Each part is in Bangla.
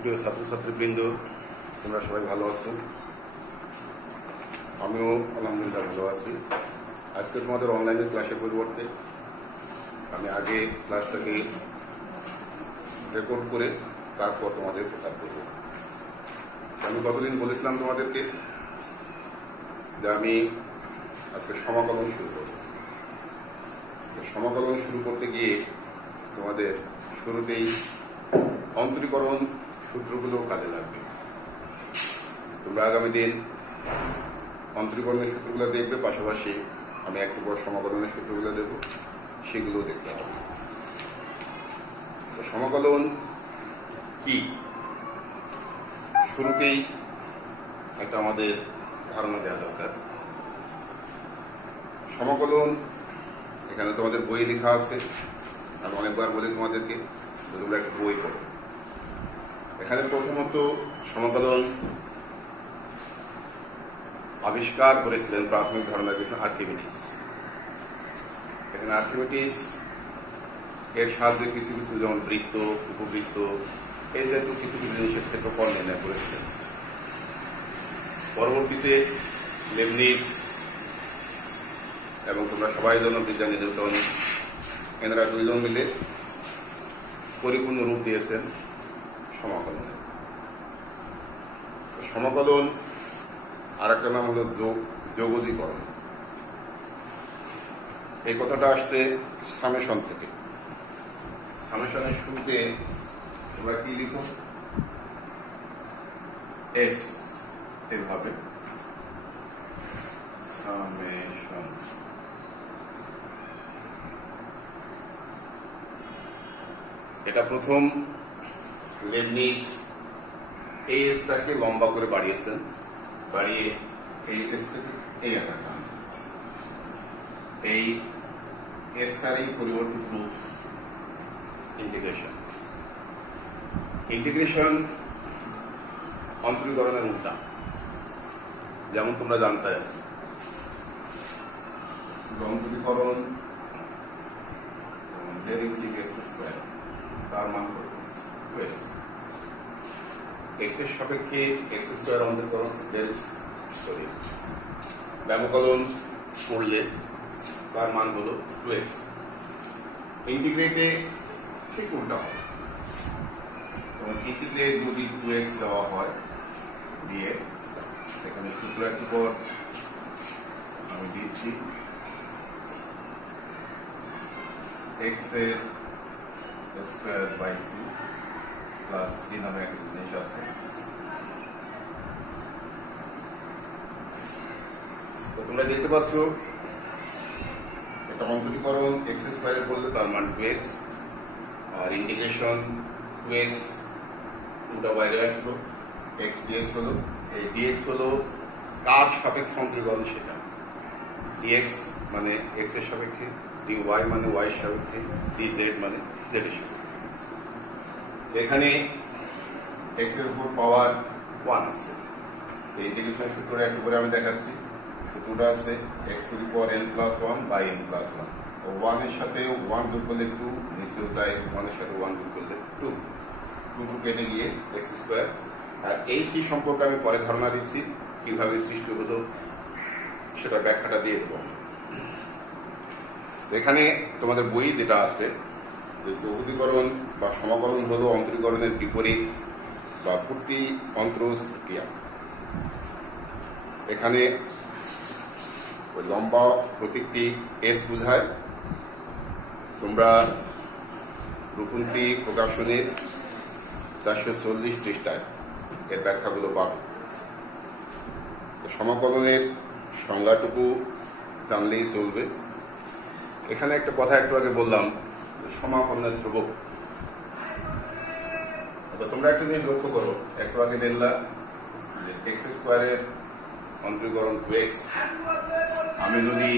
সুপ্রিয় ছাত্রছাত্রীবৃন্দ, তোমরা সবাই ভালো আছো? আমিও আলহামদুলিল্লাহ ভালো আছি। আজকে তোমাদের অনলাইনে ক্লাসের পরিবর্তে আমি আগে ক্লাসটাকে রেকর্ড করে তারপর তোমাদের প্রচার করব। আমি গতদিন বলেছিলাম তোমাদেরকে যে আমি আজকে সমাকলন শুরু করব। সমাকলন শুরু করতে গিয়ে তোমাদের শুরুতেই অন্তরীকরণ সূত্রগুলো কাজে লাগবে। তোমরা আগামী দিন অন্তরীকরণের সূত্রগুলো দেখবে, পাশাপাশি আমি একটু পর সমাকলনের সূত্রগুলো দেব, সেগুলো দেখতে হবে। সমাকলন কি শুরুতেই একটা আমাদের ধারণা দেওয়া দরকার। সমাকলন এখানে তোমাদের বই লেখা আছে, আমি অনেকবার বলি তোমাদেরকে তোমরা একটা বই পড়ো। এখানে প্রথমত সমাকলন আবিষ্কার করেছিলেন, প্রাথমিক ধারণা দিয়েছিলেন আর্কিমিডিস। এখানে আর্কিমিডিস এর সাহায্যে কিছু কিছু যেমন বৃত্ত, উপবৃত্ত এই জাতীয় কিছু কিছু জিনিসের ক্ষেত্রফল নির্ণয় করেছিলেন। পরবর্তীতে লেবনিজ এবং তোমরা সবাই জানো বিজ্ঞানী নিউটন, এনারা দুইজন মিলে পরিপূর্ণ রূপ দিয়েছেন সমাকলনের। সমাকলন আর একটা নাম হল যোগজীকরণ। এই কথাটা আসছে সামেশন থেকে। সামেশনের শুরুতে তোমরা কি লিখো? এফ, এভাবে সামেশন। এটা প্রথম লেবনিজ এই এসটাকে লম্বা করে বাড়িয়েছেন, বাড়িয়ে এই এস থেকে এই আকারটা আনছেন। এই এসটারই পরিবর্তিত রূপ ইন্টিগ্রেশন। ইন্টিগ্রেশন অন্তরীকরণের উল্টা। যেমন তোমরা জানতে অন্তরীকরণ ডেরিভেটিভ এক্স স্কয়ার, তার মান এক্স এর সাপেক্ষে এক্স স্কয়ার অন্তরীকরণ ব্যবকলন করলে তার মান হল 2x। ইন্টিগ্রেটে ঠিক উল্টা হয়। ইন্টিগ্রেট যদি 2x দেওয়া হয় দিয়ে এখানে সূত্র একটু পর আমি দিচ্ছি x এর স্কয়ার বাই 2 প্লাস c নামে একটা জিনিস আছে। তো তোমরা দেখতে পাচ্ছ এটা অন্তরীকরণ এক্স স্কয়ারে করলে তার মান 2x, আর ইন্টিগ্রেশন 2x পুরোটা বাইরে আসলো, x dx হলো। এই dx হলো কার সাপেক্ষে অন্তরীকরণ সেটা। dx মানে x এর সাপেক্ষে, dy মানে y এর সাপেক্ষে, dz মানে z এর সাপেক্ষে। এখানে x এর উপর পাওয়ার 1 আছে। এই ইন্টিগ্রেশনের সূত্রটা একটু করে আমি দেখাচ্ছি। সূত্রটা আছে x to the power n plus 1 by n plus 1। ও 1 এর সাথে 1 যোগ করলে 2, নিচেও তাই 1 এর সাথে 1 যোগ করলে 2, 2 কেটে গিয়ে x স্কয়ার। আর এই সি সম্পর্কে আমি পরে ধারণা দিচ্ছি, কিভাবে সৃষ্টি হলো সেটা ব্যাখ্যাটা দিয়ে দেব। এখানে তোমাদের বই যেটা আছে যে যোগজীকরণ বা সমাকলন হলো অন্তরীকরণের বিপরীত বা পূর্তি অন্তরজ প্রক্রিয়া। এখানে ওই লম্বা প্রতীকটি এস বোঝায়। তোমরা রূপন্তি প্রকাশনের 440 পৃষ্ঠায় এর ব্যাখ্যাগুলো পাবে। সমাকলনের সংজ্ঞাটুকু জানলেই চলবে। এখানে একটা কথা একটু আগে বললাম, সমাকলনের ধ্রুবক। তোমরা একটা জিনিস লক্ষ্য করো, একটু আগে দেখলাম যে এক্স স্কয়ারের অন্তরীকরণ 2x। আমি যদি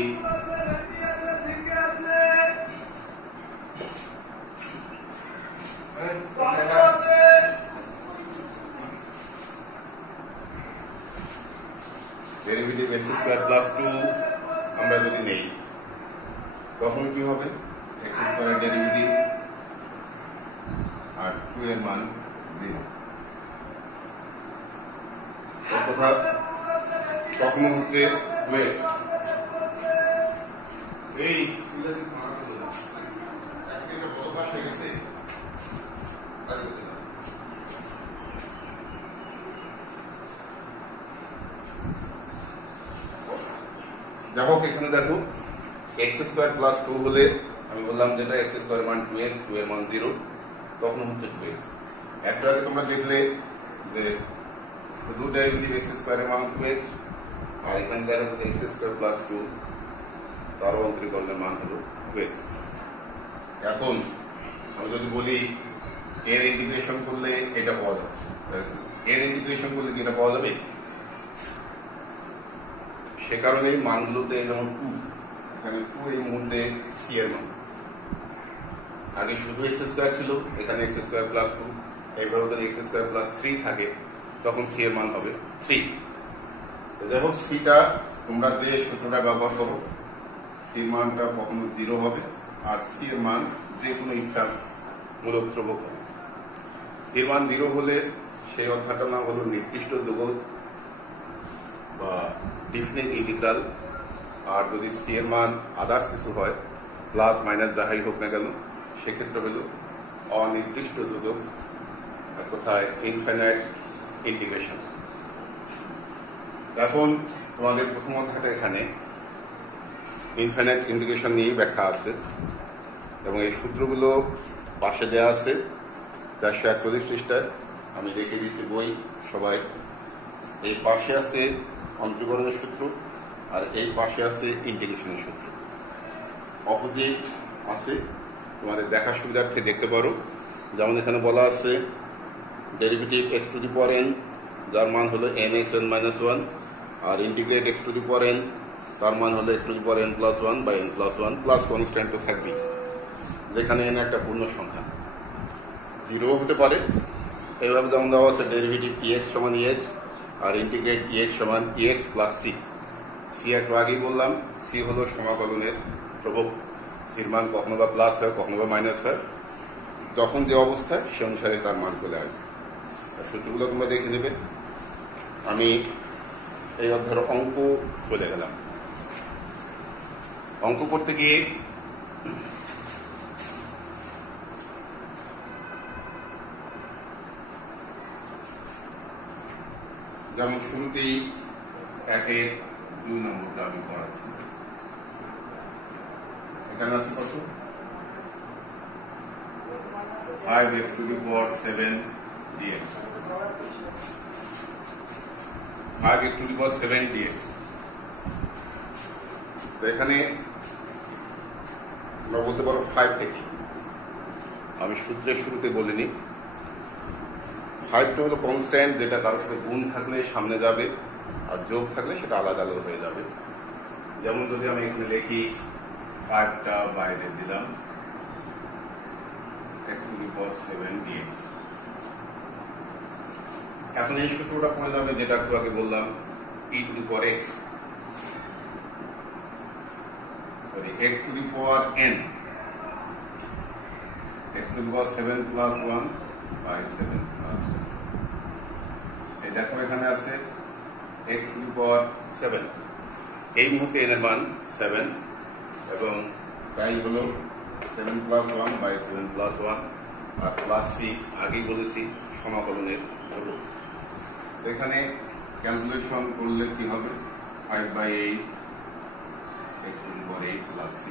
ডেরিভেটিভ এক্স স্কয়ার প্লাস 2 আমরা যদি নেই, তখন কি হবে? এক্স স্কয়ারের ডেরিভেটিভ আর 2 এর মান 0। কথা, কখনো হচ্ছে ওয়েটস। এই বদভ্যাস হয়ে গেছে। যাই হোক, এখানে দেখো এক্স স্কোয়ার প্লাস 2 হলে আমি বললাম যেটা এক্স স্কোয়ার মান 2x, 2 এর মান 0, তখন হচ্ছে 2x। একটু আগে তোমরা দেখলে যে শুধু ডেরিভেটিভ এক্স স্কোয়ারের মান 2x, আর এখানে দেখা যাচ্ছে এক্স স্কোয়ার প্লাস 2 তার অন্তরীকরণের মান হলো 2x। এখন আমি যদি বলি এর ইন্টিগ্রেশন করলে এটা পাওয়া যাচ্ছে, এর ইন্টিগ্রেশন করলে কি এটা পাওয়া যাবে? সে কারণে মানগুলোতে যেমন 2, এখানে 2 এই মুহূর্তে সি এর মান, আগে শুধু এক্স স্কোয়ার ছিল, এখানে এক্স স্কোয়ার প্লাস 2, এইভাবে যদি এক্স স্কোয়ার প্লাস 3 থাকে তখন সি এর মান হবে 3। যাই হোক, সিটা তোমরা যে সূত্রটা ব্যবহার করো, সির মানটা কখনো 0 হবে, আর সি এর মান যে কোনো ইচ্ছার মূলক ধ্রুবক হবে। সির মান 0 হলে সেই অধ্যায়টার নাম হলো নির্দিষ্ট যোগক বা ডিফিনিট ইন্টিগ্রাল, আর যদি সি এর মান আদার্স কিছু হয়, প্লাস মাইনাস যাহাই হোক না কেন, সেক্ষেত্রে হল অনির্দিষ্ট যোজক, কোথায় ইনফাইনাইট ইন্টিগ্রেশন। এখন তোমাদের প্রথম অধ্যায়টা এখানে ইনফাইনাইট ইন্টিগ্রেশন নিয়ে ব্যাখ্যা আছে, এবং এই সূত্রগুলো পাশে দেওয়া আছে 441 পৃষ্ঠায়। আমি দেখে দিচ্ছি বই সবাই। এই পাশে আছে অন্তরীকরণের সূত্র, আর এই পাশে আছে ইন্টিগ্রেশনের সূত্র। অপোজিট আছে, তোমাদের দেখার সুবিধার্থে দেখতে পারো। যেমন এখানে বলা আছে derivative x to the power n, যার মান হলো n(x(n-1), আর integrate x to the power n, তার মান হলো x to the power n+1 বা n+1 প্লাস কনস্ট্যান্ট তো থাকবেই, যেখানে n একটা পূর্ণ সংখ্যা, 0 হতে পারে। এইভাবে যেমন দেওয়া আছে ডেরিভেটিভ ex সমান ex, আর ইন্টিগ্রেট ex সমান ex প্লাস c। সি একটু আগেই বললাম, সি হলো সমাকলনের ধ্রুবক। সির মান কখনো বা প্লাস হয়, কখনো বা মাইনাস হয়, যখন যে অবস্থায় সে অনুসারে তার মান চলে আসবে। সূত্রগুলো তোমরা দেখে নেবে। আমি এই অধ্যায়ের অঙ্ক চলে গেলাম। অঙ্ক করতে গিয়ে যেমন শুরুতেই 1-এর 2 নম্বরটা আমি পড়াচ্ছি। এখানে আছে কত? 5x to the power 7 dx, 5x to the power 7 dx। তো এখানে আমরা বলতে পারো 5 থেকে, আমি সূত্রের শুরুতে বলিনি। 5টা হলো কনস্ট্যান্ট, যেটা কারোর সাথে গুণ থাকলে সামনে যাবে, আর যোগ থাকলে সেটা আলাদা আলাদা হয়ে যাবে। যেমন যদি আমি এখানে লিখি 5টা বাইরে দিলাম x to the power 7 dx। এখন এই সূত্রটা পড়ে যাবে যেটা একটু আগে বললাম, e to the power x, sorry x to the power n, x to the power 7 plus 1 by 7 plus 1। এই দেখো এখানে আছে x to the power 7, এই মুহূর্তে n এর মান 7, এবং তাই হলো 7 plus 1 by 7 plus 1, আর প্লাস c আগেই বলেছি সমাকলনের ধ্রুবক। এখানে ক্যালকুলেশন করলে কি হবে? 5/8 x to the power 8 plus c।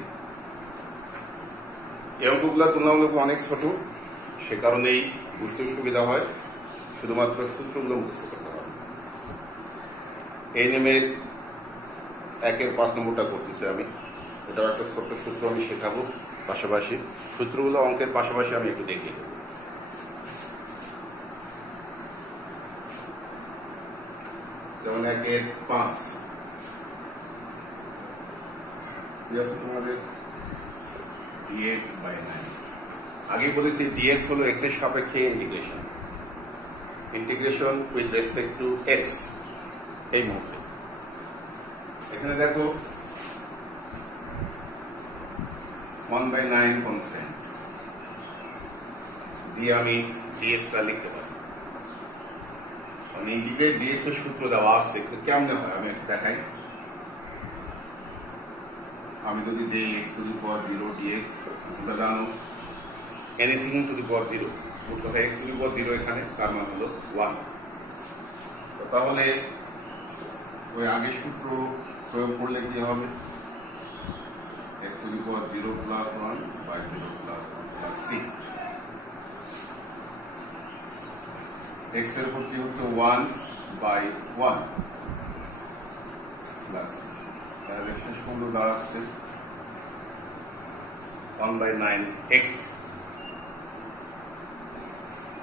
এই অঙ্কগুলো তুলনামূলক অনেক ছোট, সে কারণেই বুঝতে সুবিধা হয়, শুধুমাত্র সূত্রগুলো মুখস্থ করতে হবে। এই নেমের 1-এর 5 নম্বরটা করতেছি আমি। এটাও একটা ছোট্ট সূত্র আমি শেখাবো, পাশাপাশি সূত্রগুলো অঙ্কের পাশাপাশি আমি একটু দেখিয়ে দেবো। যেমন 1-এর 5 তোমাদের dx/9। আগে বলেছি dx হলো x এর সাপেক্ষে integration, integration with respect to x। এই মুহূর্তে এখানে দেখো 1/9 কনস্ট্যান্ট দিয়ে আমি dx টা লিখতে পারি। মানে ইন্টিগ্রেট ডিএক্স এর সূত্র দেওয়া আছে, কেমনে হয় আমি একটু দেখাই। আমি যদি দিই x to the power 0 dx, তোমরা জানো এনিথিং টু দি পাওয়ার 0, কথা এক্স টু দি পাওয়ার 0 এখানে তার মান হলো 1। তাহলে ওই আগের সূত্র প্রয়োগ করলে কি হবে, x to the power 0 plus 1 by 0 plus 1 plus c। x এর উপর কি হচ্ছে 1 by 1 plus তাহলে শেষ পর্যন্ত দাঁড়াচ্ছে 1 by 9x।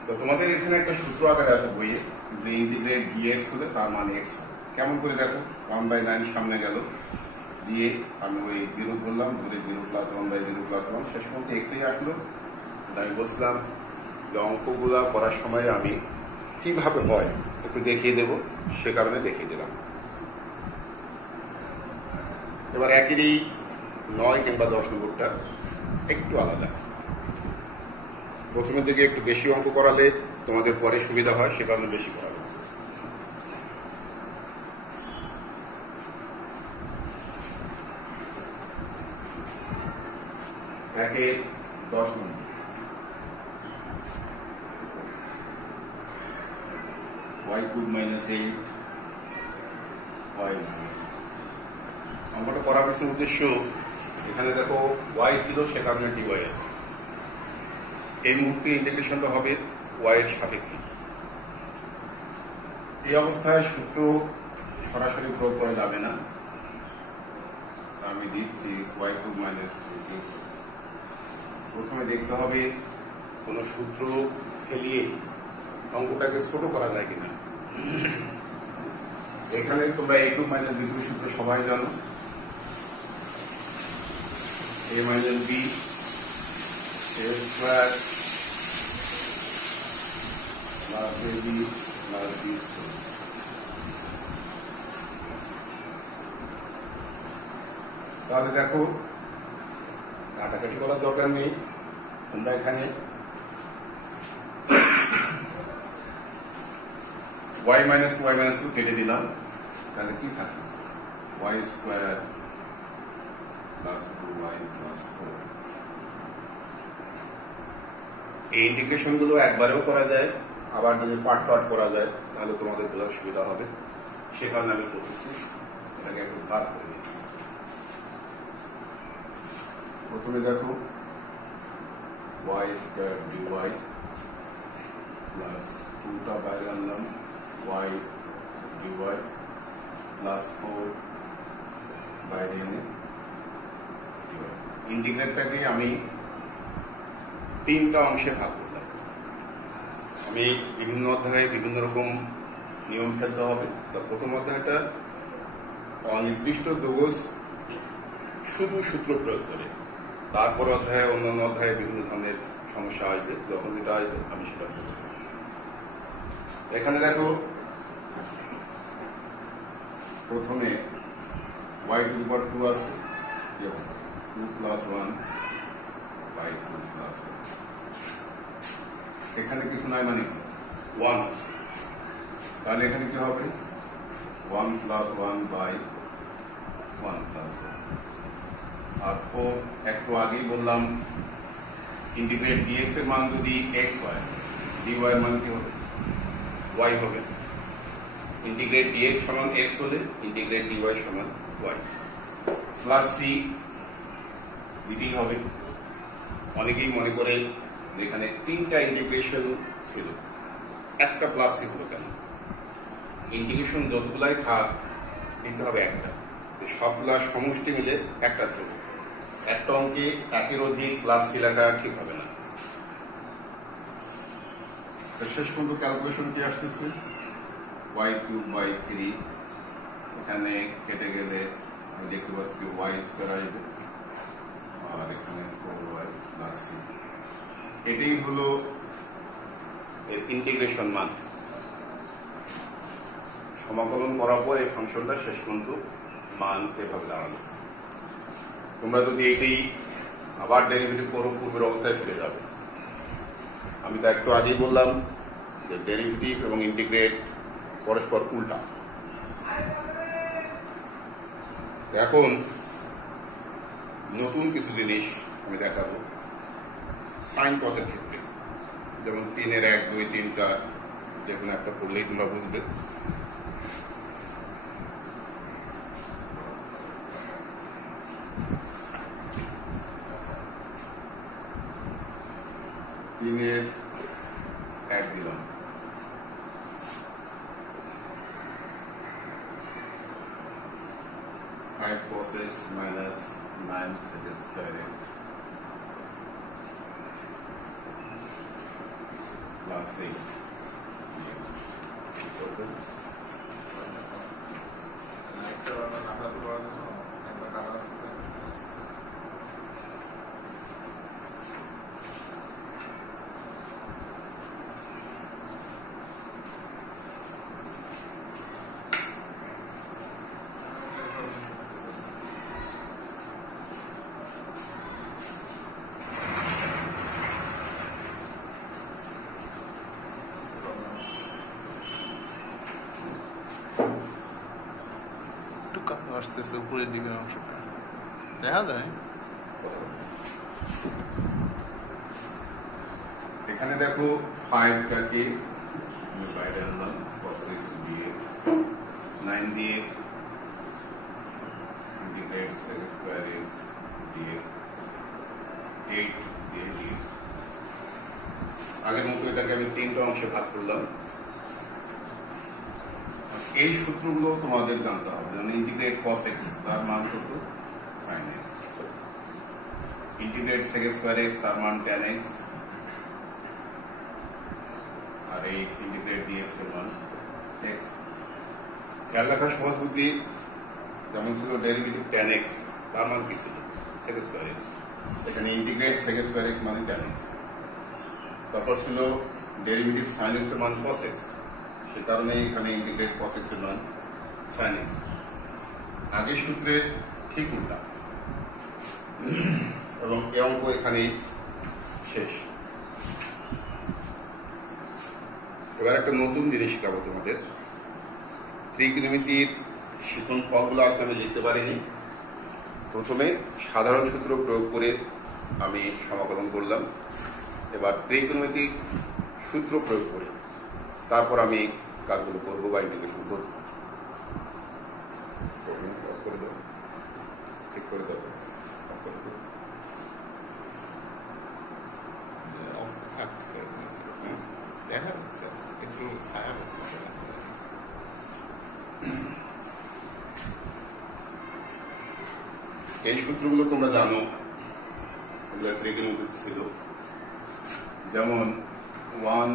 তো তোমাদের এখানে একটা সূত্র আকারে আছে বইয়ে যে ইন্টিগ্রেট dx হলে তার মান x। কেমন করে দেখো, 1 by 9 সামনে গেল দিয়ে আমি ওই 0 ধরলাম, ধরে 0 plus 1 by 0 plus 1 শেষ পর্যন্ত x এই আসলো। আমি বলছিলাম যে অঙ্কগুলা করার সময় আমি কিভাবে হয় একটু দেখিয়ে দেব, সে কারণে দেখিয়ে দিলাম। এবার একই 9 কিংবা 10 নম্বরটা একটু আলাদা। প্রথমের দিকে একটু বেশি অঙ্ক করালে তোমাদের পরে সুবিধা হয়, সে কারণে বেশি করাবে। একে 10 নম্বর y cube minus 8 y minus। অঙ্কটা করার পিছনে উদ্দেশ্য, এখানে দেখো y ছিল সে কারণে dy আছে। এই মুহূর্তে ইন্টিগ্রেশনটা হবে y এর সাপেক্ষে। এই অবস্থায় সূত্র সরাসরি প্রয়োগ করা যাবে না, আমি দিচ্ছি y cube minus 8। প্রথমে দেখতে হবে কোন সূত্র ফেলিয়ে অঙ্কটাকে ছোট করা যায় কিনা। এখানে তোমরা a cube minus b cube সূত্র সবাই জানো, a minus b a square plus ab plus b square। তাহলে দেখো কাটাকাটি করার দরকার নেই, আমরা এখানে y minus 2 কেটে দিলাম, তাহলে কি থাকে y square plus 2y plus 4। এই ইন্টিগ্রেশন গুলো একবারেও করা যায়, আবার যদি পার্ট পার্ট করা যায় তাহলে তোমাদের বোঝার সুবিধা হবে, সে কারণে আমি করতেছি এটাকে একটু ভাগ করে দিচ্ছি। প্রথমে দেখো y স্কোয়ার dy প্লাস 2টা বাইরে আনলাম y dy প্লাস 4 বাইরে এনে ইন্টিগ্রেটটাকে আমি 3টা অংশে ভাগ করলাম। আমি বিভিন্ন অধ্যায়ে বিভিন্ন রকম নিয়ম ফেলতে হবে। তো প্রথম অধ্যায়টা অনির্দিষ্ট যৌগজ শুধু সূত্র প্রয়োগ করে, তারপর অধ্যায়ে অন্যান্য অধ্যায়ে বিভিন্ন ধরনের সমস্যা আসবে, যখন যেটা আসবে আমি সেটা বলবো। এখানে দেখো প্রথমে y টু দি পাওয়ার 2 আছে, 2 plus 1 by 2 plus 1। এখানে কিছু নাই মানে 1 আছে, তাহলে এখানে কি হবে 1 plus 1 by 1 plus 1। আর 4 একটু আগেই বললাম ইন্টিগ্রেট dx এর মান যদি x হয়, dy এর মান কি হবে y হবে। ইন্টিগ্রেট dx সমান x হলে ইন্টিগ্রেট dy সমান y প্লাস c দিতেই হবে। অনেকেই মনে করে যেখানে 3টা ইন্টিগ্রেশন ছিল, একটা প্লাস c হলো কেন? ইন্টিগ্রেশন যতগুলাই থাক দিতে হবে একটা, সবগুলা সমষ্টি মিলে একটা ধ্রুব। একটা অঙ্কে একের অধিক প্লাস সি লেখা ঠিক হবে না। শেষ পর্যন্ত ক্যালকুলেশন কি আসতেছে y কিউব বাই 3, এখানে কেটে গেলে দেখতে পাচ্ছি y স্কোয়ার আসবে, আর এখানে 4y প্লাস সি। এটাই হলো ইন্টিগ্রেশন মান। সমাকলন করার পর এই ফাংশনটা শেষ পর্যন্ত মান এভাবে দাঁড়ানো। তোমরা যদি এইটাই আবার ডেরিভেটিভ করো পূর্বের অবস্থায় ফিরে যাবে। আমি তো একটু আগেই বললাম যে ডেরিভেটিভ এবং ইন্টিগ্রেট পরস্পর উল্টা। এখন নতুন কিছু জিনিস আমি দেখাবো সাইন কসের ক্ষেত্রে, যেমন 3-এর 1, 2, 3, 4 যে কোনো একটা পড়লেই তোমরা বুঝবে। তিনের 1 দিলাম, five cos x minus 9 sec square x plus 8 আসতেছে উপরের দিকের অংশটা দেখা যায়। এখানে দেখো 5টাকে বাইরে আনলাম, cos x দিয়ে 9 দিয়ে ইন্টিগ্রেট sec স্কয়ার x দিয়ে 8 দিয়ে dx। আগের মতো এটাকে আমি 3টা অংশে ভাগ করলাম। এই সূত্রগুলো তোমাদের জানতে হবে, যেমন ইন্টিগ্রেট cos x তার মান কত sin x, integrate sec square x তার মান tan x, আর এই ইন্টিগ্রেট dx এর মান x। খেয়াল রাখার সহজ বুদ্ধি, যেমন ছিল ডেরিভেটিভ tan x তার মান কি ছিল sec স্কয়ার x, এখানে ইন্টিগ্রেট sec স্কয়ার x মানে tan x। তারপর ছিল ডেরিভেটিভ sin x এর মান cos x, সে কারণে এখানে ইন্টিগ্রেট cos x এর মান sin x। আগের সূত্রের ঠিক উল্টা, এবং এই অঙ্ক এখানে শেষ। এবার একটা নতুন জিনিস শেখাবো তোমাদের। ত্রিকোণমিতির শিখন ফলগুলো আজকে আমি লিখতে পারিনি। প্রথমে সাধারণ সূত্র প্রয়োগ করে আমি সমাকলন করলাম, এবার ত্রিকোণমিতিক সূত্র প্রয়োগ করে তারপর আমি কাজগুলো করবো বা ইন্টিগ্রেশন করবো। ঠিক করে দেবো, দেখা যাচ্ছে একটু ছায়া করতেছে। এই সূত্রগুলো তোমরা জানো, এগুলো ত্রিকোণমিতিক ছিল। যেমন 1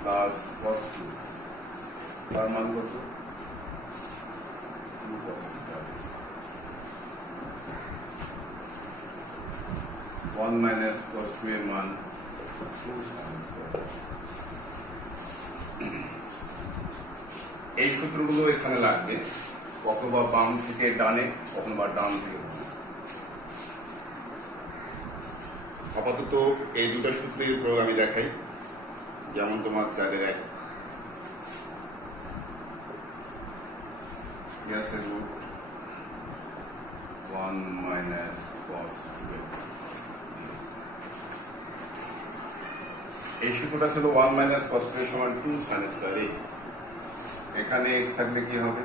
প্লাস cos 2 তার মান কত 2 cos স্কয়ার, 1 মাইনাস cos 2 এর মান 2 sin স্কয়ার। এই সূত্রগুলো এখানে লাগবে, কখনো বা বাম থেকে ডানে, কখনো বা ডান থেকে বামে। আপাতত এই দুটো সূত্রের প্রয়োগ আমি দেখাই। যেমন তোমার 4-এর 1 √1 মাইনাস cos 2x। এই সূত্রটা ছিল 1 মাইনাস cos 2 সমান 2 sin স্কয়ার। এখানে x থাকলে কি হবে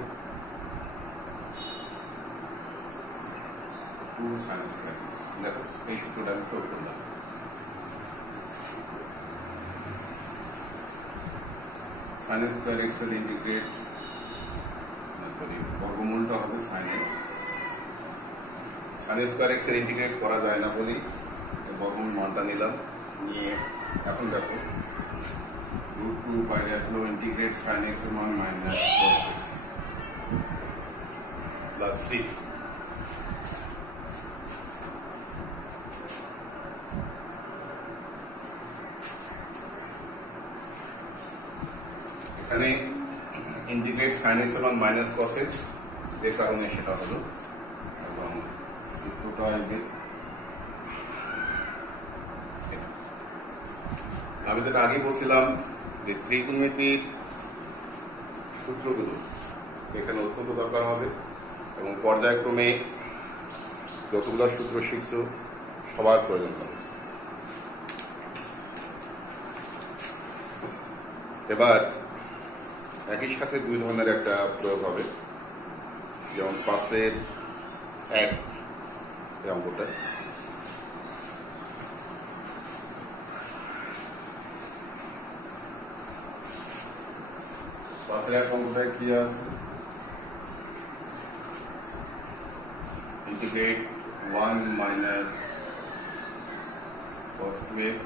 2 sin স্কয়ার। দেখো এই সূত্রটা আমি প্রয়োগ করলাম। sin স্কয়ার x এর ইন্টিগ্রেট বর্গমূলটা হবে sin x। sin square x এর ইন্টিগ্রেট করা যায় না বলেই বর্গমূল মানটা নিলাম, নিয়ে এখন দেখো √2 বাইরে আসলো, ইন্টিগ্রেট sin x এর মান মাইনাস cos x প্লাস 6। এখানে ইন্টিগ্রেট sin x এর মান মাইনাস cos x, যে কারণে সেটা হলো, এবং সূত্রটা আমি যেটা আগে বলছিলাম যে ত্রিকোণমিতির সূত্রগুলো এখানে অত্যন্ত দরকার হবে এবং পর্যায়ক্রমে যতগুলো সূত্র শিখছো সবার প্রয়োজন হবে। এবার একই সাথে দুই ধরনের একটা প্রয়োগ হবে, যেমন 5-এর 1 এই অঙ্কটা। অঙ্কটা কি আছে? ইন্টিগ্রেট 1 minus cos 2x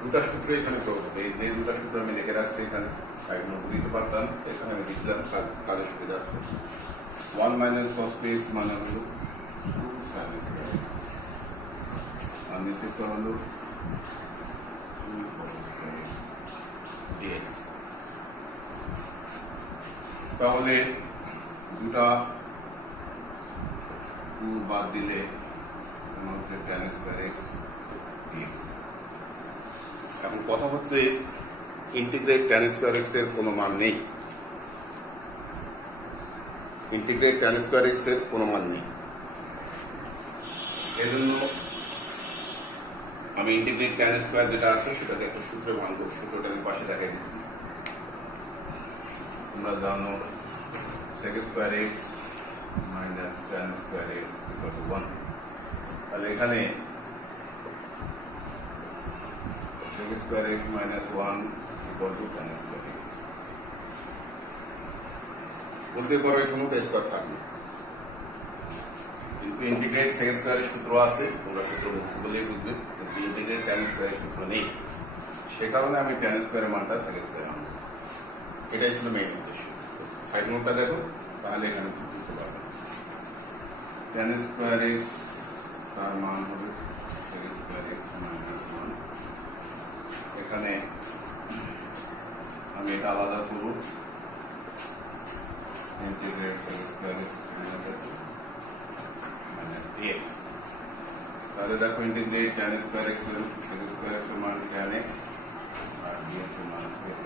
দুটা সূত্র এখানে প্রয়োগ হবে। যে দুটা সূত্র আমি লিখে রাখছি এখানে, সাইড নোট দিতে পারতাম, এখানে আমি লিখলাম কাজের সুবিধা। 1 minus cos 2x মানে হলো 2 sin square, আর নিচেরটা হলো 2 cos square dx। তাহলে দুটা 2 বাদ দিলে হচ্ছে tan square x dx। এখন কথা হচ্ছে ইন্টিগ্রেট tan square x এর কোনো মান নেই, ইন্টিগ্রেট tan square x এর কোনো মান নেই। এজন্য আমি ইন্টিগ্রেট tan square যেটা আছে সেটাকে একটা সূত্রে ভাঙবো। সূত্রটা আমি পাশে দেখাই দিচ্ছি। তোমরা জানো sec square x minus tan square x equal to 1। তাহলে এখানে sec square x minus 1 equal to tan square x। বলতে পারো এখানে তো স্কয়ার থাকবে, কিন্তু ইন্টিগ্রেট sec square এর সূত্র আছে, তোমরা সূত্র মুখস্থ করলেই বুঝবে। কিন্তু ইন্টিগ্রেট tan square এর সূত্র নেই, সে কারণে আমি tan square এর মানটা sec square আনবো। এটাই ছিল মেইন উদ্দেশ্য। সাইড নোটটা দেখো, তাহলে এখানে বুঝতে পারবে। tan square x তার মান হবে sec square x minus 1। এখানে আমি এটা আলাদা করব, integrate sec square x minus dx। তাহলে দেখো ইন্টিগ্রেট tan square x এর sec square x এর মান tan x আর dx এর মান x।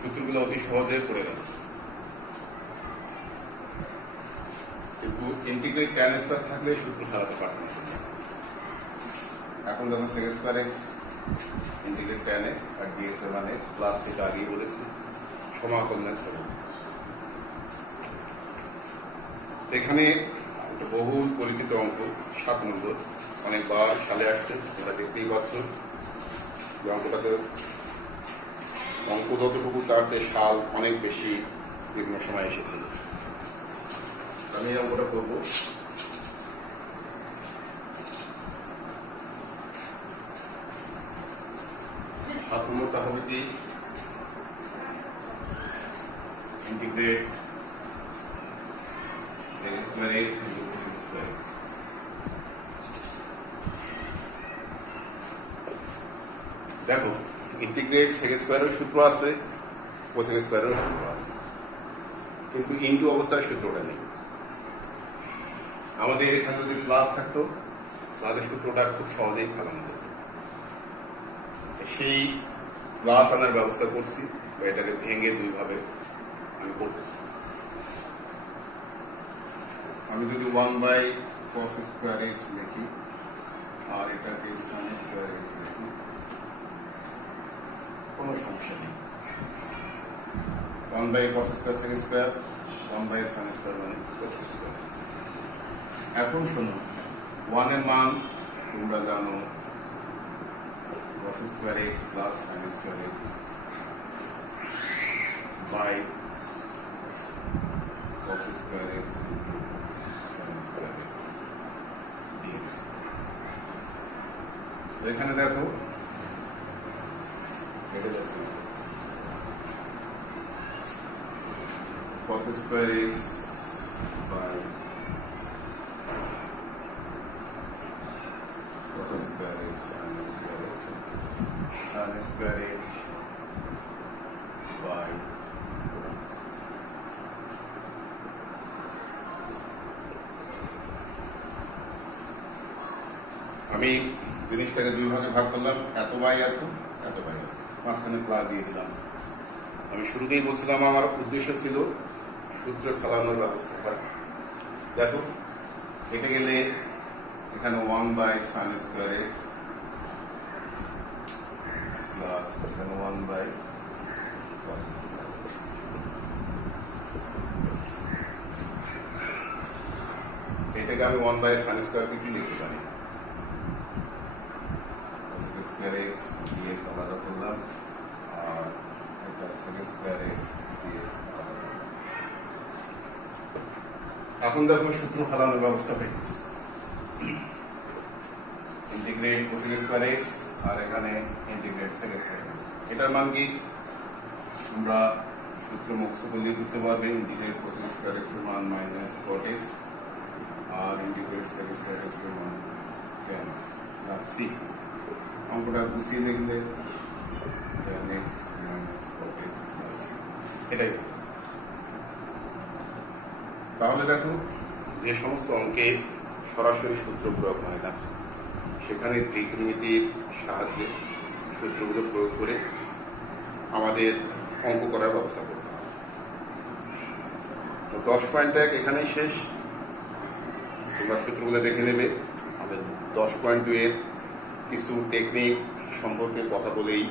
সূত্রগুলো অতি সহজে পড়ে গেল, কিন্তু ইন্টিগ্রেট tan square থাকলে সূত্র চালাতে পারতাম। এখন যখন sec square x integrate tan x আর dx এর মান x প্লাস, সেটা আগেই বলেছি সমাকলনের সরল। এখানে একটা বহুল পরিচিত অঙ্ক 7 নম্বর, অনেকবার সালে আসছে, তোমরা দেখতেই পাচ্ছ যে অঙ্কটাতে অঙ্ক যতটুকু তার চেয়ে সাল অনেক বেশি দীর্ঘ সময় এসেছিল। আমি এই অঙ্কটা করবো। সাত নম্বরটা হবে কি integrate sec square x into cos square x। দেখো ইন্টিগ্রেট sec square এর সূত্র আছে, cos square এর সূত্র আছে, কিন্তু ইনটু অবস্থায় সূত্রটা নেই। আমাদের এখানে যদি প্লাস থাকতো তাহলে সূত্রটা খুব সহজেই ফেলানো যেত। সেই প্লাস আনার ব্যবস্থা করছি, এটাকে ভেঙে দুই ভাবে আমি করতেছি। আমি যদি 1/cos square x লিখি আর এটাকে sin square x লিখি, কোনো সমস্যা নেই। 1/cos square sec square, 1/sin square মানে cos square। এখন শোনো, 1 এর মান তোমরা জানো cos square x plus sin square x by cos square x into sin square x dx। এখানে দেখো কেটে যাচ্ছে, cos square x by cos square x sin square x, sin square x by আমি জিনিসটাকে দুই ভাগে ভাগ করলাম, এত বাই এত, এত বাই এত, মাঝখানে প্লাস দিয়ে দিলাম। আমি শুরুতেই বলছিলাম আমার উদ্দেশ্য ছিল সূত্র ফেলানোর ব্যবস্থা করা। দেখো এটা গেলে এখানে 1/sin² প্লাস এখানে 1/, এটাকে আমি 1/sin² কি লিখতে পারি, cos² dx আলাদা করলাম, আর এটা sec² dx। এখন দেখো সূত্র ফেলানোর ব্যবস্থা হয়ে গেছে। ইন্টিগ্রেট cos² আর এখানে ইন্টিগ্রেট sec²। এটার মান কি তোমরা সূত্র মুখস্থ করলে বুঝতে পারবে। ইন্টিগ্রেট cos² এর মান -cot x আর ইন্টিগ্রেট sec² এর মান tan x প্লাস c। অঙ্কটা গুছিয়ে লিখলে tan x -cot x plus c, এটাই। তাহলে দেখো যে সমস্ত অঙ্কে সরাসরি সূত্র প্রয়োগ হয় না, সেখানে ত্রিকোণমিতির সাহায্যে সূত্রগুলো প্রয়োগ করে আমাদের অঙ্ক করার ব্যবস্থা করতে হবে। তো 10.1 এখানেই শেষ। তোমরা সূত্রগুলো দেখে নেবে। আমি 10.2 এর কিছু টেকনিক সম্পর্কে কথা বলেই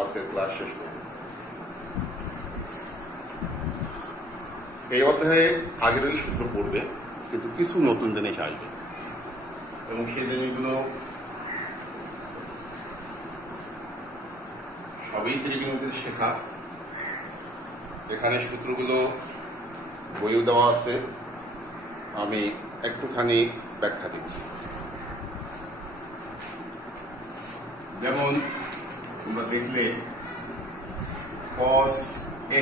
আজকের ক্লাস শেষ করব। এই অধ্যায়ে আগেরই সূত্র পড়বে, কিন্তু কিছু নতুন জিনিস আসবে এবং সেই জিনিসগুলো সবই ত্রিকোণমিতির শেখা। এখানে সূত্রগুলো বইও দেওয়া আছে, আমি একটুখানি ব্যাখ্যা দিচ্ছি। যেমন তোমরা দেখলে cos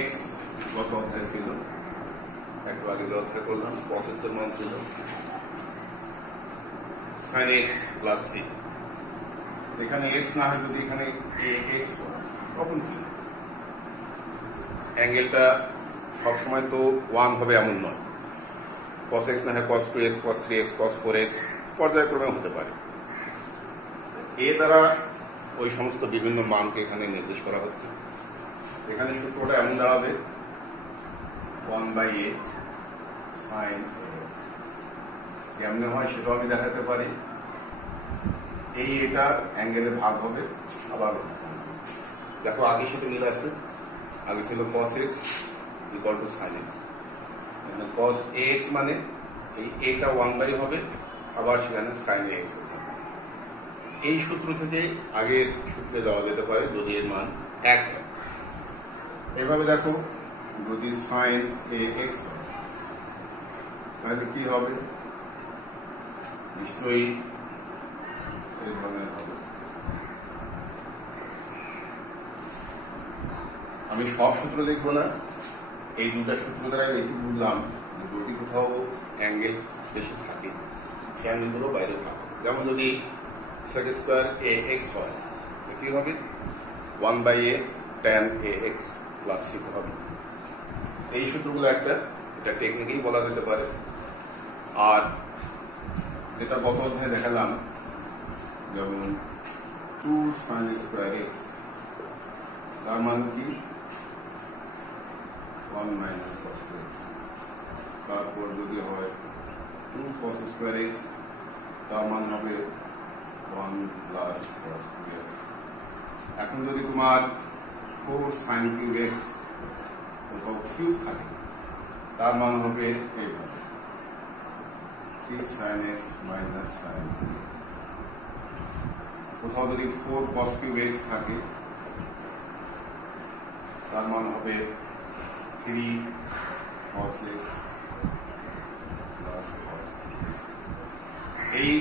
x গত অধ্যায় ছিল, একটু আগে অধ্যায় করলাম, cos x এর মান ছিল sin x প্লাস c। এখানে x না হয় যদি এখানে ax হয়, তখন কি অ্যাঙ্গেলটা সবসময় তো 1 হবে এমন নয়। cos x না হয় cos 2x, cos 3x, cos 4x পর্যায়ক্রমে হতে পারে। এ দ্বারা ওই সমস্ত বিভিন্ন মানকে এখানে নির্দেশ করা হচ্ছে। এখানে সূত্রটা এমন দাঁড়াবে 1/a sin ax। কেমনে হয় সেটাও আমি দেখাতে পারি। এই এটা অ্যাঙ্গেলে ভাগ হবে, আবার দেখো আগের সাথে মিল আছে। আগে ছিল cos x equal to sin x, এখানে cos ax মানে এই এটা 1/, হবে, আবার সেখানে sin ax হবে। এই সূত্র থেকে আগের সূত্রে যাওয়া যেতে পারে যদি এর মান 1 হয়। এভাবে দেখো যদি sin ax হয় তাহলে কি হবে, নিশ্চয়ই এই ধরনের হবে। আমি সব সূত্র লিখবো না, এই দুটা সূত্র দ্বারা একটু বুঝলাম যদি কোথাও অ্যাঙ্গেল বেশি থাকে সেই অ্যাঙ্গেলগুলো বাইরে থাকে। যেমন যদি sec² ax হয় কি হবে, 1/a tan ax plus c হবে। এই সূত্রগুলো একটা, এটা টেকনিকই বলা যেতে পারে। আর যেটা গত অধ্যায়ে দেখালাম, যেমন 2sin² x, তার মান কি 1 - cos 2x। তারপর যদি হয় 2cos² x, তার মান হবে 1 + cos 2x। এখন যদি তোমার 4sin³ x কোথাও কিউব থাকে, তার মান হবে এইভাবে 3sin x - sin 3x। কোথাও যদি 4cos³ x থাকে, তার মান হবে 3cos x plus cos 3x। এই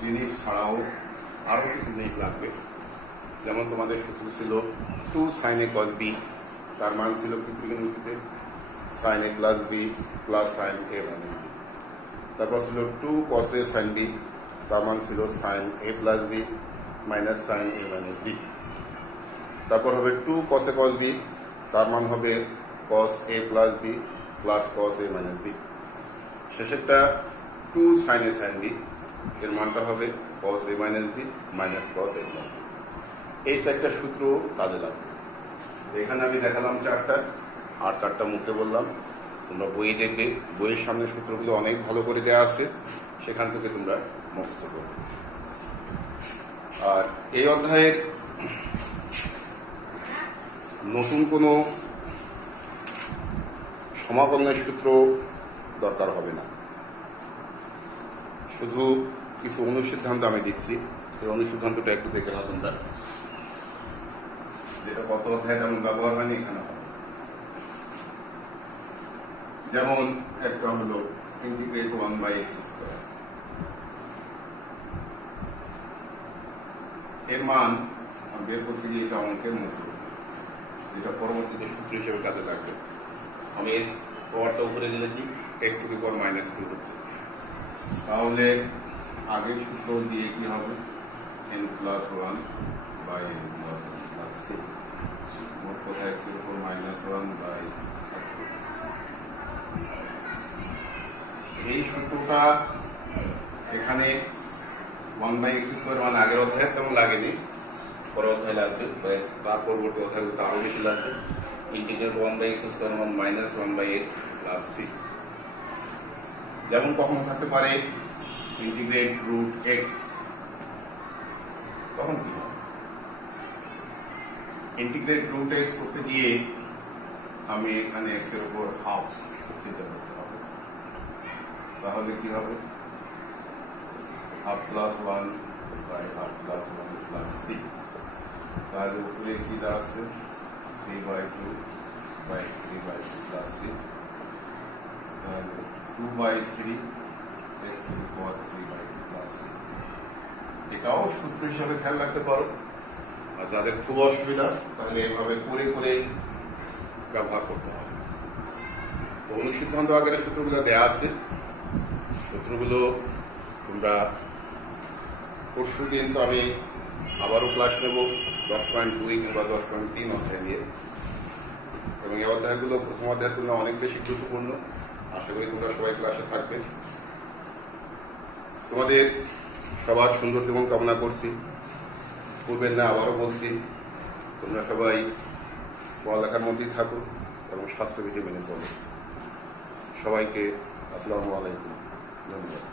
জিনিস ছাড়াও আরো কিছু জিনিস লাগবে। যেমন তোমাদের সূত্র ছিল 2sin a cos b, তার মান ছিল কি ত্রিকোণমিতিতে sin a plus b plus sin a minus b। তারপর ছিল 2cos a sin b, তার মান ছিল sin a plus b minus sin a minus b। তারপর হবে 2cos a cos b, তার মান হবে cos a plus b plus cos a minus b। শেষেরটা 2sin a sin b, এর মানটা হবে cos a minus b minus cos a plus b। এই চারটা সূত্র কাজে লাগবে। এখানে আমি দেখালাম চারটা, আর চারটা মুখে বললাম। তোমরা বই দেখবে, বইয়ের সামনে সূত্রগুলো অনেক ভালো করে দেওয়া আছে, সেখান থেকে তোমরা মুখস্থ করবে। আর এই অধ্যায়ের নতুন কোনো সমাকলনের সূত্র দরকার হবে না, শুধু কিছু অনুসিদ্ধান্ত আমি দিচ্ছি। এই অনুসিদ্ধান্তটা একটু দেখে নাও তোমরা, যেটা কত অধ্যায় তেমন ব্যবহার হয়নি এখানে। যেমন একটা হলো ইন্টিগ্রেট 1/x²। এর মান বের করতে গিয়ে এটা অঙ্কের মতো, যেটা পরবর্তীতে সূত্র হিসেবে কাজে লাগবে। আমি এস পাওয়ারটা উপরে দিয়েছি, x⁻² হচ্ছে। তাহলে আগের সূত্র দিয়ে কি হবে, n+1/n+1+c, মোট কথা x⁻⁻1/। এই সূত্রটা এখানে 1/x² মানে আগের অধ্যায় তেমন লাগেনি, পরের অধ্যায় লাগবে, তার পরবর্তী অধ্যায়গুলো আরো বেশি লাগবে। ইন্টিগ্রেট 1/x² মানে -1/x+c। যেমন কখনো থাকতে পারে ইন্টিগ্রেট √x, তখন কি হবে, ইন্টিগ্রেট √x করতে গিয়ে আমি এখানে x এর উপর হাফ চিন্তা করতে হবে। তাহলে কি হবে, ½ + 1/½ + 1 + c। তাহলে উপরে কি দাঁড়াচ্ছে, 3/2/3/2 + c। তাহলে 2/3 x⁻³ + c। এটাও সূত্র হিসাবে খেয়াল রাখতে পারো। আর যাদের খুব অসুবিধা, তাহলে এভাবে করে করে ব্যবহার করতে হবে। তো অনুসিদ্ধান্ত আকারে সূত্রগুলো দেয়া আছে, সূত্রগুলো তোমরা পরশু দিন তো আমি আবারও ক্লাস নেব 10.2 কিংবা 10.3 অধ্যায় নিয়ে, এবং এই অধ্যায়গুলো প্রথম অধ্যায়ের তুলনায় অনেক বেশি গুরুত্বপূর্ণ। আশা করি তোমরা সবাই ক্লাসে থাকবে। তোমাদের সবার সুন্দর জীবন কামনা করছি। পূর্বের না আবারও বলছি, তোমরা সবাই পড়ালেখার মধ্যেই থাকো এবং স্বাস্থ্যবিধি মেনে চলো। সবাইকে আসসালামু আলাইকুম, ধন্যবাদ।